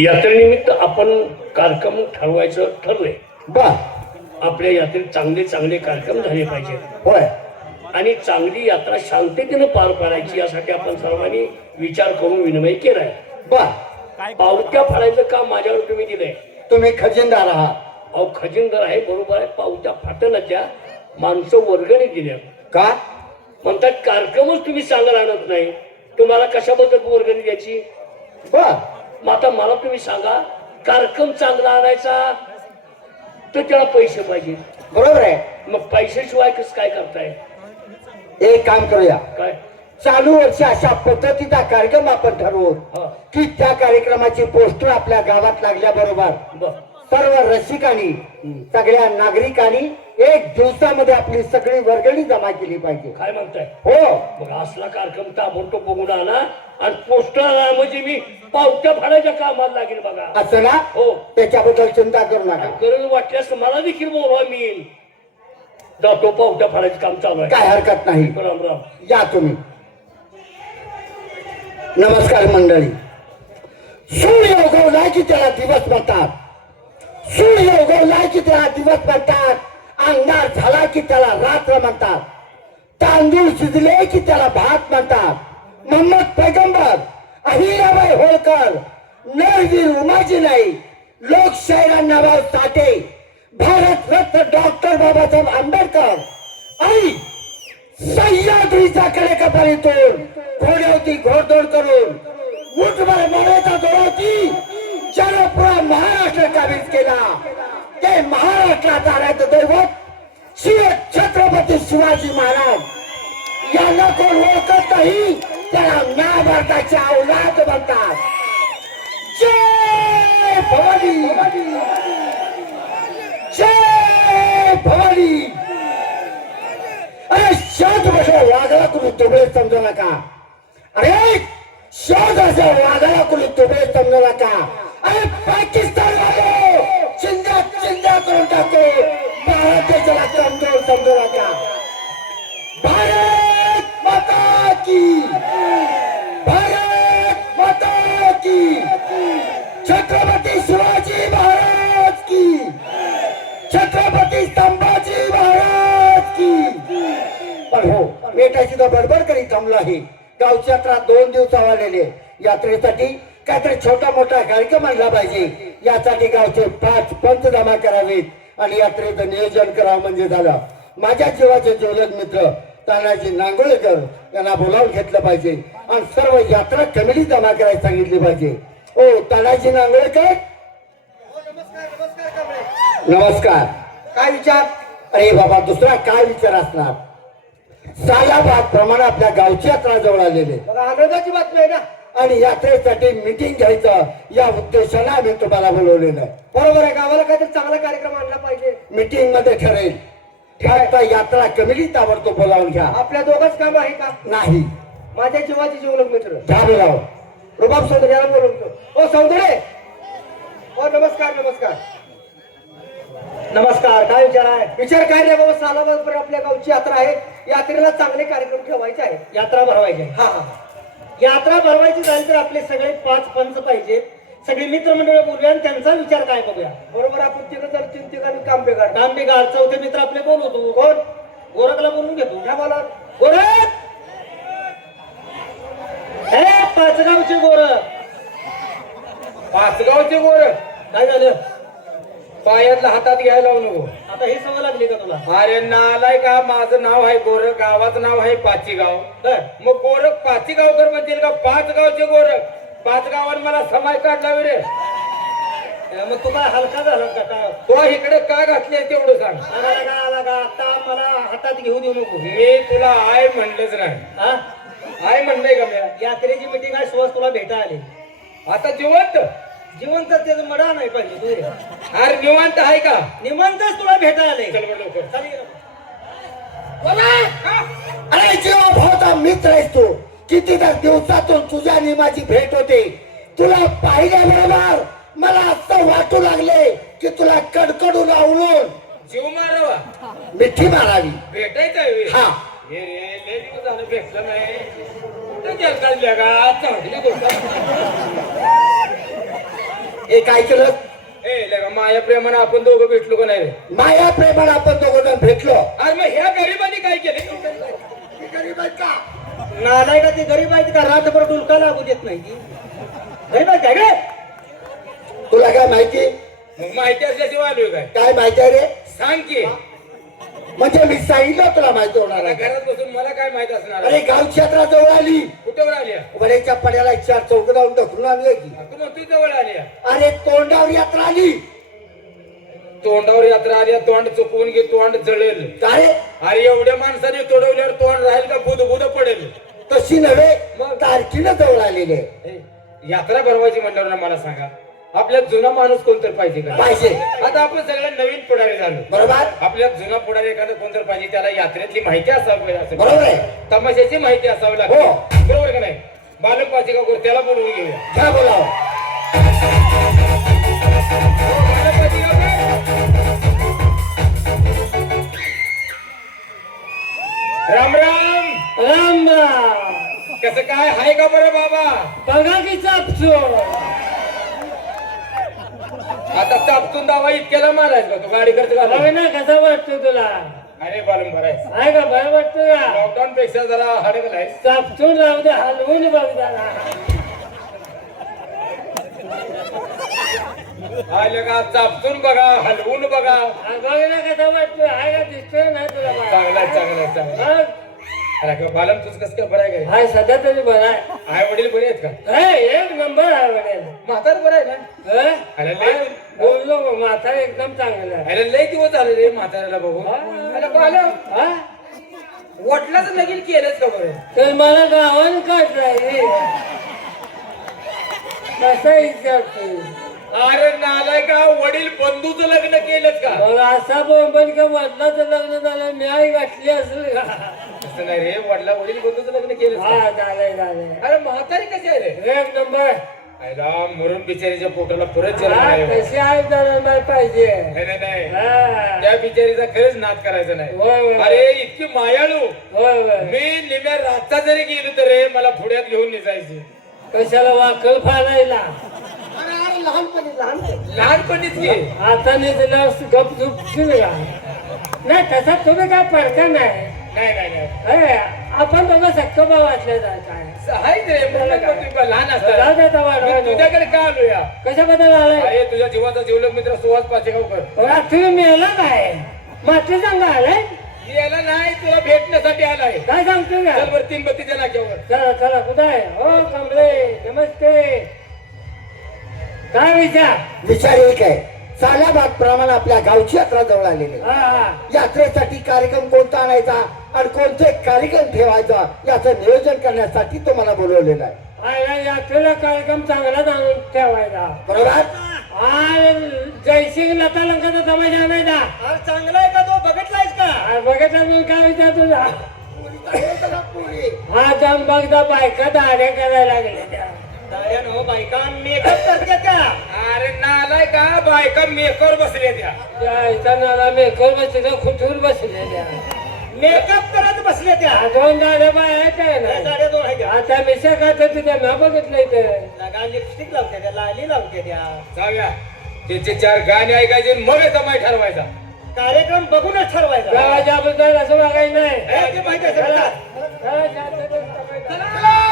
यात्रेनिमित्त आपण कार्यक्रम ठरवायचं ठरलंय. बर. आपल्या यात्रेत चांगले चांगले कार्यक्रम झाले पाहिजे. होय. आणि चांगली यात्रा शांततेनं पार पाडायची यासाठी आपण सर्वांनी विचार करून विनिमय केलाय. बर. पावत्या फाडायचं काम माझ्यावर तुम्ही दिलंय. तुम्ही खजिनदार आहात. अहो खजिनदार आहे बरोबर आहे. पावत्या फाटलं त्या माणसं वर्गणी दिल्या का म्हणतात कार्यक्रमच तुम्ही चांगला आणत नाही. तुम्हाला कशाबद्दल वर्गणी द्यायची? बर. मग आता मला तुम्ही सांगा कार्यक्रम चांगला आणायचा तर त्याला पैसे पाहिजे. बरोबर आहे. मग पैशाशिवाय कसं काय करताय? एक काम करूया. काय? चालू वर्षी अशा पद्धतीचा कार्यक्रम आपण ठरवू हा. की त्या कार्यक्रमाची पोस्टर आपल्या गावात लागल्याबरोबर बर. सर्व रसिकांनी सगळ्या नागरिकांनी एक दिवसामध्ये आपली सगळी वर्गणी जमा केली पाहिजे. काय म्हणताय? हो. मग असला कार्यक्रम ताबडतोब बघून आणा आणि पोस्टर आणा म्हणजे मी पावत्या फाडायच्या कामाला लागेल बघा. असं ना? हो. त्याच्याबद्दल चिंता करू नका. गरज वाटल्यास मला देखील बोलवा मी जातो. पावत्या फाडायचं काम चालू आहे. काय हरकत नाही. राम राम. या तुम्ही. नमस्कार मंडळी. सूर्य उगवला की त्याला दिवस म्हणतात. सूर्य उगवला की त्याला दिवस म्हणतात. अंधार झाला की त्याला रात्र म्हणतात. तांदूळ शिजले की त्याला भात म्हणतात. मोहम्मद पैगंबर, अहिल्याबाई होळकर, नरवीर उमाजीनाईक, लोकशाहीला अण्णाभाऊ साठे, भारतरत्न डॉक्टर बाबासाहेब आंबेडकर आणि सह्याद्रीच्या कडेकपारीतून घोड्यावरती घोडदौड करून मुठभर मोठ्याचा जोरावरती ज्यानं पुरा महाराष्ट्र काबीज केला ते महाराष्ट्राचा आराध्य दैवत श्री छत्रपती शिवाजी महाराज यांना कोण ओळखत नाही त्याला महाभारताची औलाद म्हणतात. जय भवानी, जय भवानी. अरे शांत बसा. वाघाला कुणी तुबळे समजू नका. अरे शांत बसा. वाघाला कुणी तुबळे समजू नका. अरे पाकिस्तान वाले चिंध्या चिंध्या करून टाकतो. भारत देशाला कमजोर समजू नका. भारत माता की, भारत माता की, छत्रपती शिवाजी महाराज की, छत्रपती संभाजी महाराज की. पण हो, बेटाची तर बडबड करीत थांबलो आहे. गावची यात्रा 2 दिवसावर आलेली आहे. यात्रेसाठी काहीतरी छोटा मोठा कार्यक्रम आणला पाहिजे. यासाठी गावचे 5 पंच जमा करावेत आणि यात्रेचं नियोजन करावं म्हणजे झालं. माझ्या जीवाचे ज्वलक मित्र तानाजी नांगोळेकर यांना बोलावून घेतलं पाहिजे आणि सर्व यात्रा कमिटी जमा करायला सांगितली पाहिजे. ओ तानाजी नांगोळेकर. नमस्कार. काय विचार? अरे बाबा दुसरा काय विचार असणार. सालाबाद प्रमाणे आपल्या गावची यात्रा जवळ आलेली आनंदाची बातमी आहे ना. आणि यात्रेसाठी मीटिंग घ्यायचं या उद्देशाने आम्ही तुम्हाला बोलवलेलं आहे. बरोबर आहे. गावाला काहीतरी चांगला कार्यक्रम आणला पाहिजे. मीटिंग मध्ये ठरेल. आता यात्रा कमिटी ताबडतोब बोलावून घ्या. आपल्या दोघंच काम आहे का? नाही. माझ्या जीवाचे जीवलग मित्र घ्या बोलाव. रुबाब सौंदर्य याला बोलवतो. ओ सौंदर्य. ओ नमस्कार. नमस्कार. नमस्कार. काय विचार आहे? विचार काय नाही बाबा. सालाबाद आपल्या गावची यात्रा आहे. यात्रेला चांगले कार्यक्रम ठेवायचे आहे. यात्रा भरवायची. हा हा. यात्रा भरवायची झाली तर आपले सगळे 5 पंच पाहिजे. सगळे मित्रमंडळ बोलूया आणि त्यांचा विचार काय बघूया. बरोबर. आपण तिघं 3 ठिकाणी काम बिघाड. चौथे मित्र आपले बोलवतो. कोण? गोरखला बोलून घेतो. ह्या बोला. गोरख. हे 5 गावचे गोरख. 5 गावचे गोरख. काय झालं? पायातला हातात घ्यायला लावू नको. आता हे सवय लागली का तुला? अरे नालाय का. माझं नाव आहे गोरख. गावाचं नाव आहे पाचीगाव. मग गोरख पाचीगावकर म्हणतील का? 5 गावचे गोरख. 5 गावांनी मला समाय काढला रे. मग तू काय हलका झाला का? तो इकडे का घातले तेवढं सांग. आता मला हातात घेऊ देऊ नको. मी तुला आय म्हणलंच नाही. हा? आय म्हणलंय का मी? यात्रेची मीटिंग आहे. सुवास तुला भेटा आले. आता जिवंत जिवंत त्याचं मडा नाही पाहिजे. तू अरे निवांत आहे का? निमंतच तुला भेटा आले. चल बरं लवकर. अरे जीवा भावाचा मित्र आहेस तू. किती दिवसातून तुझ्या आणि माझी भेट होते. तुला पाहिल्याबरोबर मला असं वाटू लागले की तुला कडकडून आवळून जीव मारावा. मिठी मारावी. भेटायचं. हा. हे रे लय दिवस झालं भेटलं नाही. कुठे गेलता जगा? चांगली गोष्ट. हे काय केलं ए लगा माया प्रेमानं आपण दोघं भेटलो का नाही रे? माया प्रेमाला आपण दोघं जण भेटलो आज मग ह्या गरिबांनी काय केले गरीब आहेत का नालाय का ते गरीब आहेत का रातभर डुलका लागू देत नाही ती गरीब आहेत काय रे तुला काय माहिती मग माहिती असल्याशिवाय आलोय काय काय माहिती आहे रे सांग की म्हणजे मी सांगितलं तुला माहिती होणार आता आहे घरात बसून मला काय माहित असणार अरे गाव क्षेत्राजवळ आली कुठं आली वड्याच्या पड्याला 4 चौक जाऊन ढकलून आणली की तू म्हणतोय जवळ आली अरे तोंडावर यात्रा आली तोंडावर यात्रा आली तोंड चुकवून घे तोंड जळेल काय अरे एवढ्या माणसाने तोडवल्यावर तोंड राहील का बुध पडेल तशी नव्हे मग? तारखीनं जवळ आलेली आहे. ए, यात्रा भरवायची म्हटल्यावर ना मला सांगा आपल्यात जुना माणूस कोणतर पाहिजे का पाहिजे आता आपण सगळ्या नवीन पुढारी झालो बरोबर आपल्यात जुना पुढारी एखादं कोणतर पाहिजे त्याला यात्रेतली माहिती असावी पाहिजे असं बरोबर आहे तमाशाची माहिती असावी लागते हो. बरोबर का नाही बालक पाहिजे का त्याला बोलवून घेऊया घ्या बोलाव बालक पाहिजे राम राम राम राम कसं काय हाय का बरं बाबा बघा की चापसो आता चापतून दावा इतक्याला मारायचा का तू गाडी करतो का बघ ना कसा वाटतो तुला अरे बालम भरायचं आहे का बरं वाटतं का लॉकडाऊन पेक्षा जरा हडकलाय चापसून राहू दे हलवून बघ जरा आलं का चापतून बघा हलवून बघा हा, बघ ना कसा वाटतो आहे का दिसतोय ना तुला बघा. चांगला हा, अरे का बालम तुझ कसं काय बरं आहे हाय सध्या तरी बरं आहे काय आई वडील बरे आहेत का हे, एक नंबर आहे वडील म्हातार बरं आहे ना हे? अरे लय बोललो माथा एकदम चांगला आहे अरे लय दिवस झाले रे म्हाताऱ्याला बघू अरे बालम हा? वडिलाचं लगीन केलंच का बरं तर मला गावानं काढलाय कसा विचारतो अरे नालाय का वडील बंधूचं लग्न केलंच का मग असा बोंबल का वडिलाचं लग्न झालं मी आई घातली असेल का असं नाही रे वडील बंधूचं लग्न केलं हा झालंय अरे म्हातारी कशी आहे रे एक नंबर आयला मरून बिचारीच्या पोटाला परत जन्म हा, नाही कशी आई जाणार पाहिजे नाही हा. त्या बिचारीचा खरंच नाद करायचा नाही होय, होय. अरे इतकी मायाळू होय होय मी निम्या रातचा जरी गेलो तर रे मला पुढ्यात घेऊन निघायची कशाला वाकल फाडायला लहानपणीच की आता नाही दिला गप झुपशील का नाही तसा तुम्ही काय पडका नाही नाही हे, आपण दोघं सक्क भाव असले काय हाय रे मला काय तुम्ही पण लहान जाऊ असता दे आता वाढवायला. मी तुझ्याकडे का आलो या कशाबद्दल आलाय अरे तुझ्या जीवाचा जीवलग मित्र सुहास पाचेगावकर रात्री मेला काय मात्र सांगा आलाय याला नाही तुला भेटण्यासाठी आलाय काय सांगतो का चल बर 3 बत्तीच्या नाक्यावर चला चला कुठं आहे हो कमले नमस्ते काय विचार विचार एक आहे साल्या भाग प्रमाणे आपल्या गावची यात्रा जवळ आलेली आहे. हा हा यात्रेसाठी कार्यक्रम कोणता आणायचा आणि कोणते कार्यक्रम ठेवायचा याचं नियोजन करण्यासाठी तुम्हाला बोलवलेलं आहे हा, या यात्रेला कार्यक्रम चांगलाच आणून ठेवायचा बरोबर आज जयसिंग लता लंकाचा तमाशा आणायचा अरे चांगला आहे का तो बघितलायस का आज बघितला म्हणून काय विचार तुझा पुरी. हा जाऊन बघता बायका दाड्या करायला लागल्या त्या दाड्यान हो बायका मेकअप करते त्या अरे नालाय का बायका मेकर बसले त्या त्या इथं नाला मेकर बसलेल्या खुटूर बसलेल्या मेकअप करत बसले त्या दोन दाड्या बाय आहेत काय त्या ना दाड्या दोन आहेत आता मिशा खात तिथे मी बघितलं इथं लगा लिपस्टिक लावते त्या लाली लावते त्या जाऊया त्याचे 4 गाणे ऐकायचे आणि मग समाय ठरवायचा कार्यक्रम बघूनच ठरवायचा गावाच्या बद्दल असं बघायचं नाही हे, ते माहिती आहे सगळं. चला, चला, चला, चला, चला. चला